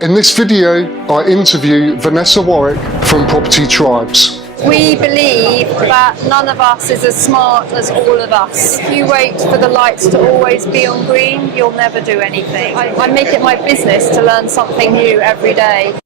In this video, I interview Vanessa Warwick from Property Tribes. We believe that none of us is as smart as all of us. If you wait for the lights to always be on green, you'll never do anything. I make it my business to learn something new every day.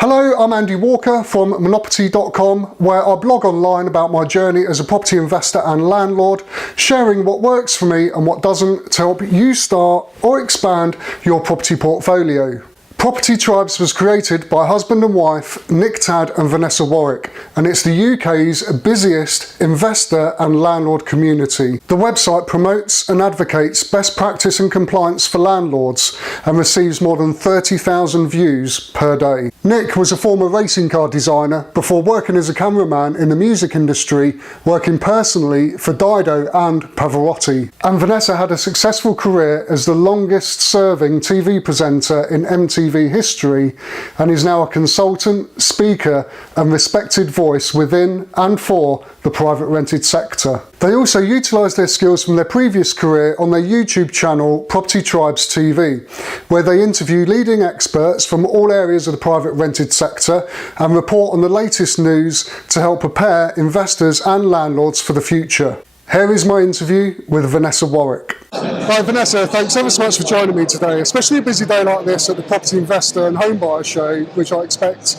Hello, I'm Andy Walker from Monoperty.com, where I blog online about my journey as a property investor and landlord, sharing what works for me and what doesn't to help you start or expand your property portfolio. Property Tribes was created by husband and wife Nick Tad and Vanessa Warwick, and it's the UK's busiest investor and landlord community. The website promotes and advocates best practice and compliance for landlords and receives more than 30,000 views per day. Nick was a former racing car designer before working as a cameraman in the music industry, working personally for Dido and Pavarotti. And Vanessa had a successful career as the longest serving TV presenter in MTV history and is now a consultant, speaker and respected voice within and for the private rented sector. They also utilise their skills from their previous career on their YouTube channel Property Tribes TV, where they interview leading experts from all areas of the private rented sector and report on the latest news to help prepare investors and landlords for the future. Here is my interview with Vanessa Warwick. Hi Vanessa, thanks ever so much for joining me today, especially a busy day like this at the Property Investor and Home Buyer Show, which I expect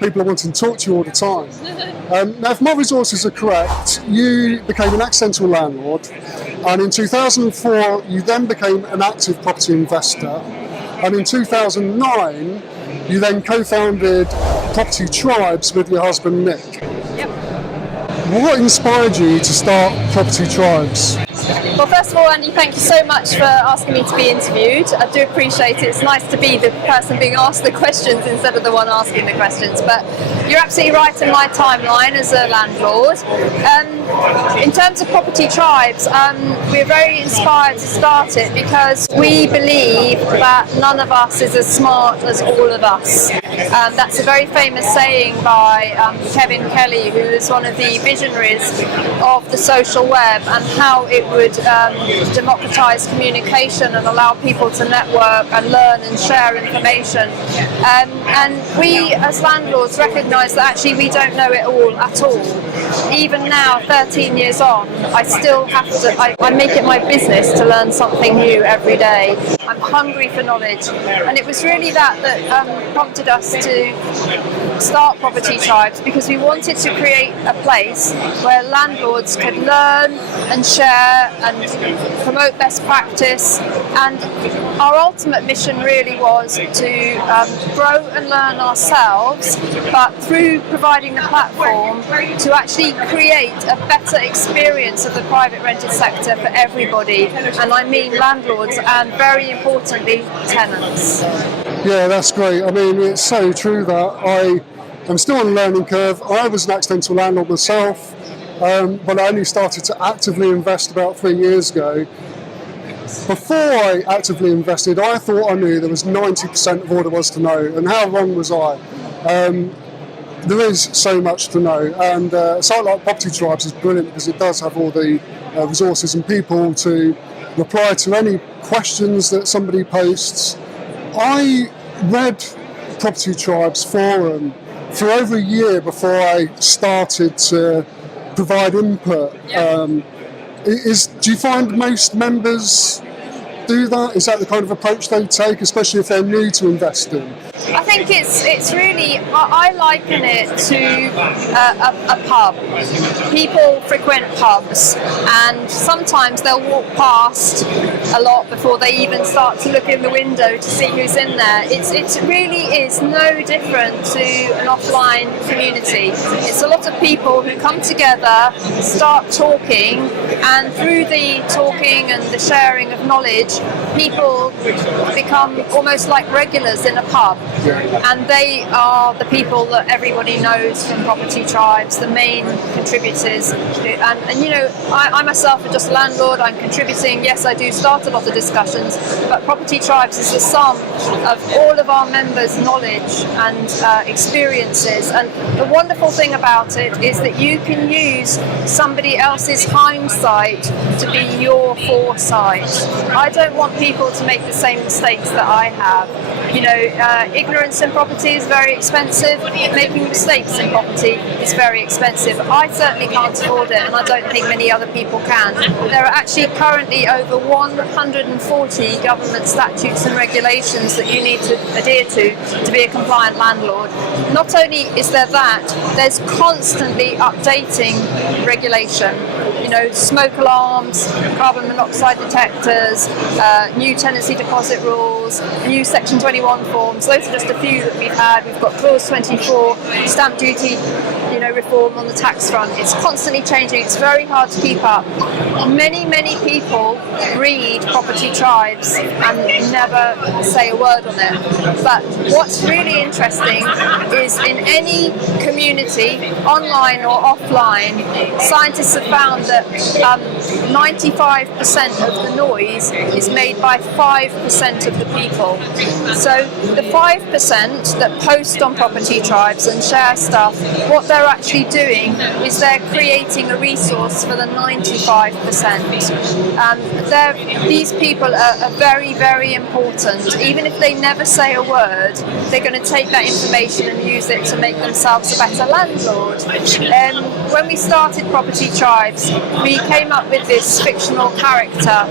people are wanting to talk to you all the time. Now, if my resources are correct, you became an accidental landlord, and in 2004 you then became an active property investor, and in 2009 you then co-founded Property Tribes with your husband Nick. Yep. What inspired you to start Property Tribes? Well, first of all, Andy, thank you so much for asking me to be interviewed. I do appreciate it. It's nice to be the person being asked the questions instead of the one asking the questions. But you're absolutely right in my timeline as a landlord. In terms of Property Tribes, we're very inspired to start it because we believe that none of us is as smart as all of us. That's a very famous saying by Kevin Kelly, who is one of the visionaries of the social web and how it would democratise communication and allow people to network and learn and share information. And we as landlords recognise that actually we don't know it all at all. Even now, 13 years on, I still have to, I make it my business to learn something new every day. I'm hungry for knowledge, and it was really that prompted us to start Property Tribes, because we wanted to create a place where landlords could learn and share and promote best practice, and our ultimate mission really was to grow and learn ourselves, but through providing the platform to actually create a better experience of the private rented sector for everybody, and I mean landlords and very importantly tenants. Yeah, that's great. I mean, it's so true that I'm still on a learning curve. I was an accidental landlord myself, but I only started to actively invest about 3 years ago. Before I actively invested, I thought I knew there was 90% of all there was to know, and how wrong was I? There is so much to know, and a site like Property Tribes is brilliant because it does have all the resources and people to reply to any questions that somebody posts. I read Property Tribes forum for over a year before I started to provide input. Do you find most members do that? Is that the kind of approach they take, especially if they're new to investing? I think it's really, I liken it to a pub. People frequent pubs, and sometimes they'll walk past a lot before they even start to look in the window to see who's in there. It really is no different to an offline community. It's a lot of people who come together, start talking, And through the talking and the sharing of knowledge, people become almost like regulars in a pub. And they are the people that everybody knows from Property Tribes, the main contributors. And you know, I myself am just a landlord, I'm contributing. Yes, I do start a lot of discussions, but Property Tribes is the sum of all of our members' knowledge and experiences. And the wonderful thing about it is that you can use somebody else's hindsight to be your foresight. I don't want people to make the same mistakes that I have. You know, ignorance in property is very expensive. Making mistakes in property is very expensive. I certainly can't afford it, and I don't think many other people can. There are actually currently over 140 government statutes and regulations that you need to adhere to be a compliant landlord. Not only is there that, there's constantly updating regulation. You know, smoke alarms, carbon monoxide detectors, new tenancy deposit rules, new Section 21 forms. Those are just a few that we've had. We've got Clause 24, stamp duty, you know, reform on the tax front. It's constantly changing. It's very hard to keep up. Many people read Property Tribes and never say a word on it. But what's really interesting is in any community, online or offline, scientists have found that 95% of the noise is made by 5% of the people. So the 5% that post on Property Tribes and share stuff, what they're actually doing is they're creating a resource for the 95%. These people are very important. Even if they never say a word, they're going to take that information and use it to make themselves a better landlord. When we started Property Tribes, we came up with this fictional character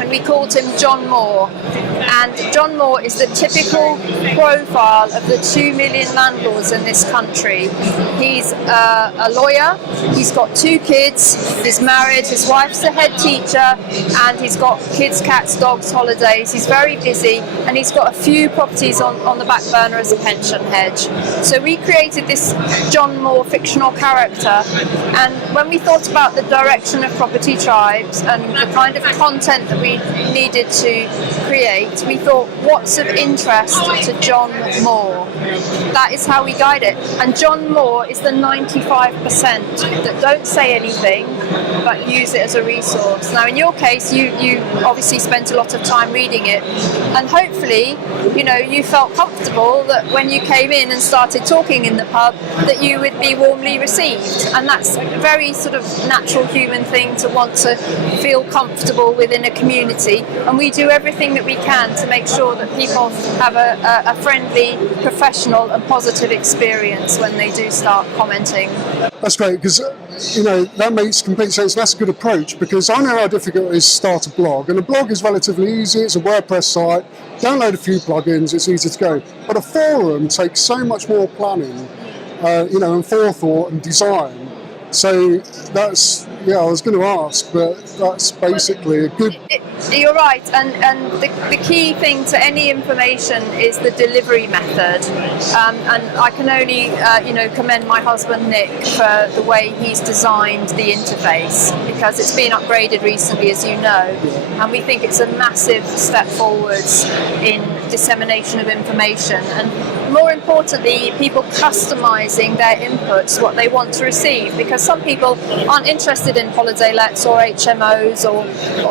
and we called him John Moore. And John Moore is the typical profile of the 2 million landlords in this country. He's a lawyer, he's got 2 kids, he's married, his wife's a head teacher, and he's got kids, cats, dogs, holidays. He's very busy, and he's got a few properties on the back burner as a pension hedge. So we created this John Moore fictional character, and when we thought about the direction of Property Tribes and the kind of content that we needed to create, we thought, what's of interest to John Moore? That is how we guide it. And John Moore is the 95% that don't say anything but use it as a resource. Now in your case, you obviously spent a lot of time reading it, and hopefully, you know, you felt comfortable that when you came in and started talking in the pub that you would be warmly received. And that's a very sort of natural human thing to want to feel comfortable within a community, and we do everything that we can to make sure that people have a friendly, professional and positive experience when they do start commenting. That's great, because you know, that makes complete sense. That's a good approach, because I know how difficult it is to start a blog, and a blog is relatively easy. It's a WordPress site, download a few plugins, it's easy to go. But a forum takes so much more planning, you know, and forethought and design. So that's, yeah, I was going to ask, but that's basically a good... You're right, and the key thing to any information is the delivery method. And I can only, you know, commend my husband Nick for the way he's designed the interface, because it's been upgraded recently, as you know, and we think it's a massive step forwards in dissemination of information, and more importantly, people customising their inputs, what they want to receive, because some people aren't interested in holiday lets or HMOs or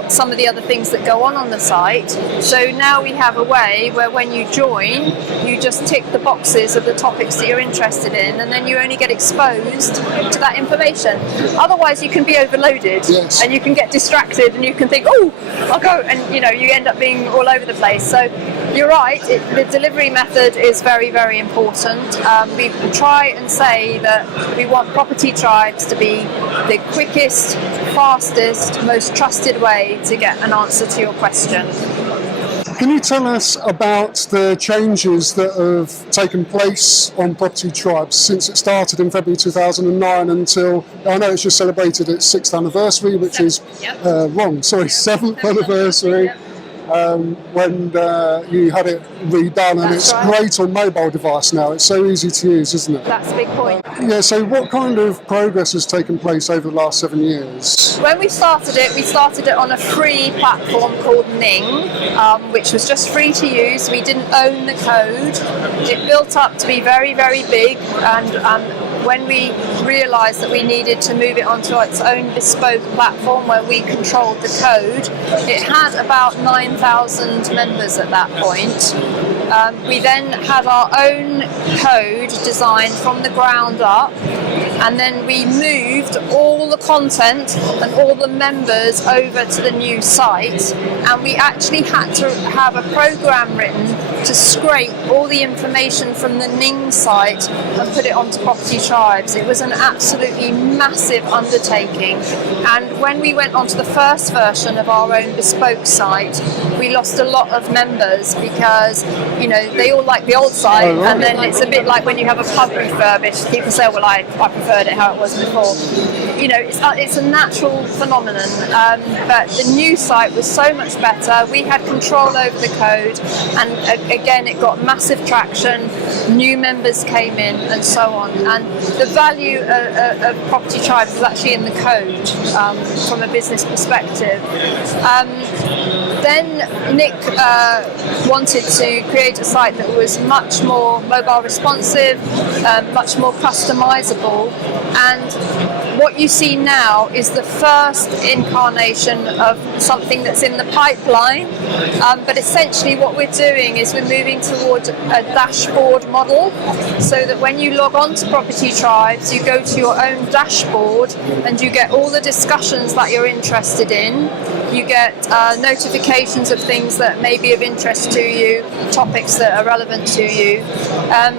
some of the other things that go on the site. So now we have a way where when you join, you just tick the boxes of the topics that you're interested in, and then you only get exposed to that information. Otherwise you can be overloaded, yes, and you can get distracted and you can think, oh, I'll go, and you know, you end up being all over the place. So you're right, the delivery method is very important. We try and say that we want Property Tribes to be the quickest, fastest, most trusted way to get an answer to your question. Can you tell us about the changes that have taken place on Property Tribes since it started in February 2009 until, I know it's just celebrated its 6th anniversary, which is wrong, sorry, 7th anniversary. when you had it redone, and it's great on mobile device now. It's so easy to use, isn't it? That's a big point. Yeah, so what kind of progress has taken place over the last 7 years? When we started it on a free platform called Ning, which was just free to use. We didn't own the code. It built up to be very, very big, and when we realised that we needed to move it onto its own bespoke platform where we controlled the code, it had about 9,000 members at that point. We then had our own code designed from the ground up, and then we moved all the content and all the members over to the new site, and we actually had to have a program written to scrape all the information from the Ning site and put it onto Property Tribes. It was an absolutely massive undertaking, and when we went onto the first version of our own bespoke site, we lost a lot of members because, you know, they all like the old site, and then it's a bit like when you have a pub refurbished, people say, well, I preferred it how it was before. You know, it's a natural phenomenon, but the new site was so much better. We had control over the code, and again, it got massive traction. New members came in, and so on. And the value of Property Tribes is actually in the code from a business perspective. Then Nick wanted to create a site that was much more mobile responsive, much more customizable, and what you see now is the first incarnation of something that's in the pipeline, but essentially what we're doing is we're moving towards a dashboard model, so that when you log on to Property Tribes, you go to your own dashboard and you get all the discussions that you're interested in. You get notifications of things that may be of interest to you, topics that are relevant to you.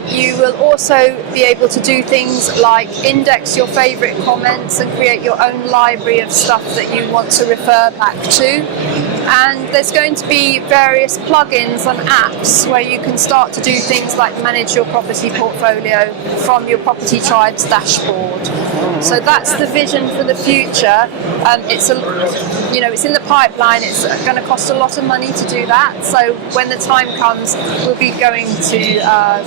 You will also be able to do things like index your favourite comments and create your own library of stuff that you want to refer back to. And there's going to be various plugins and apps where you can start to do things like manage your property portfolio from your Property Tribes dashboard. So that's the vision for the future. It's in the pipeline. It's going to cost a lot of money to do that. So when the time comes, we'll be going to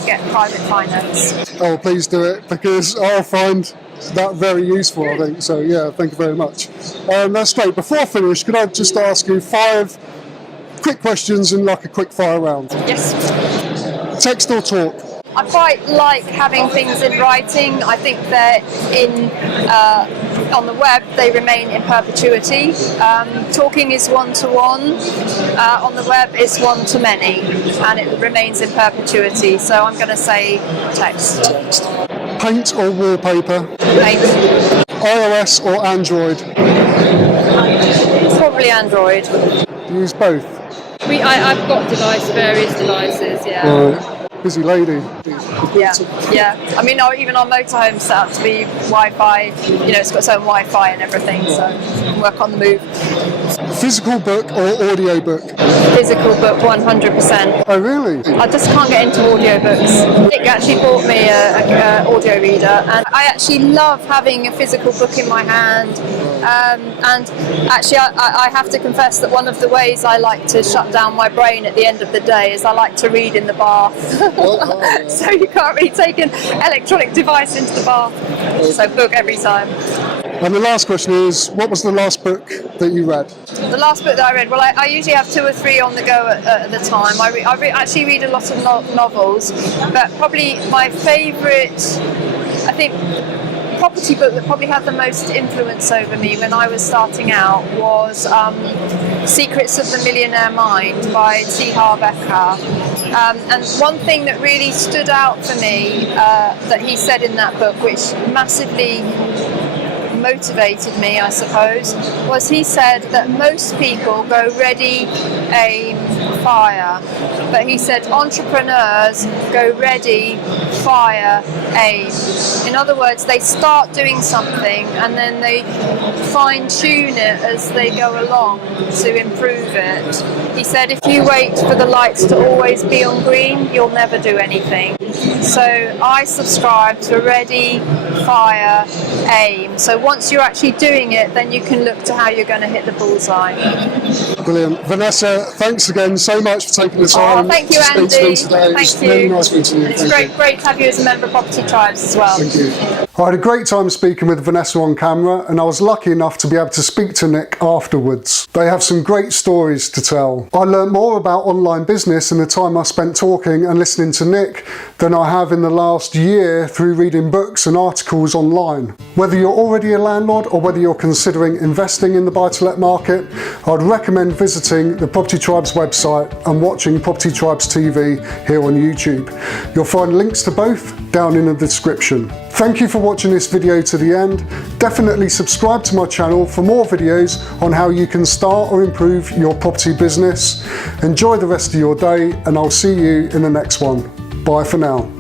get private finance. Oh, please do it, because I'll find that very useful, I think. So yeah, thank you very much. That's great. Before I finish, could I just ask you 5 quick questions in like a quick fire round? Yes. Text or talk? I quite like having things in writing. I think they're on the web, they remain in perpetuity. Talking is one-to-one. On the web, it's one-to-many, and it remains in perpetuity. So I'm going to say text. Paint or wallpaper? Paint. iOS or Android? Probably Android. Do you use both? I've got various devices, yeah. Right. Busy lady. Yeah. I mean, even our motorhome set up to be Wi-Fi. You know, it's got its own Wi-Fi and everything, so you can work on the move. Physical book or audio book? Physical book, 100%. Oh, really? I just can't get into audiobooks. Nick actually bought me an audio reader, and I actually love having a physical book in my hand. And actually, I have to confess that one of the ways I like to shut down my brain at the end of the day is I like to read in the bath. So you can't really take an electronic device into the bath. So book every time. And the last question is, what was the last book that you read? The last book that I read, well, I usually have 2 or 3 on the go at the time. I actually read a lot of novels, but probably my favourite, I think, property book that probably had the most influence over me when I was starting out was Secrets of the Millionaire Mind by T. Harv Eker. And one thing that really stood out for me that he said in that book, which massively motivated me, I suppose, was he said that most people go ready, aim, fire. But he said entrepreneurs go ready, fire, aim. In other words, they start doing something and then they fine-tune it as they go along to improve it. He said, if you wait for the lights to always be on green, you'll never do anything. So I subscribe to Ready, Fire, Aim. So once you're actually doing it, then you can look to how you're going to hit the bullseye. Brilliant. Vanessa, thanks again so much for taking the time Thank you, to speak to Andy. me today. Thank It's you. really nice meeting you. It's Thank you. great to have you as a member of Property Tribes as well. Thank you. I had a great time speaking with Vanessa on camera, and I was lucky enough to be able to speak to Nick afterwards. They have some great stories to tell. I learnt more about online business in the time I spent talking and listening to Nick than I have in the last year through reading books and articles online. Whether you're already a landlord or whether you're considering investing in the buy-to-let market, I'd recommend visiting the Property Tribes website and watching Property Tribes TV here on YouTube. You'll find links to both down in the description. Thank you for watching this video to the end. Definitely subscribe to my channel for more videos on how you can start or improve your property business. Enjoy the rest of your day, and I'll see you in the next one. Bye for now.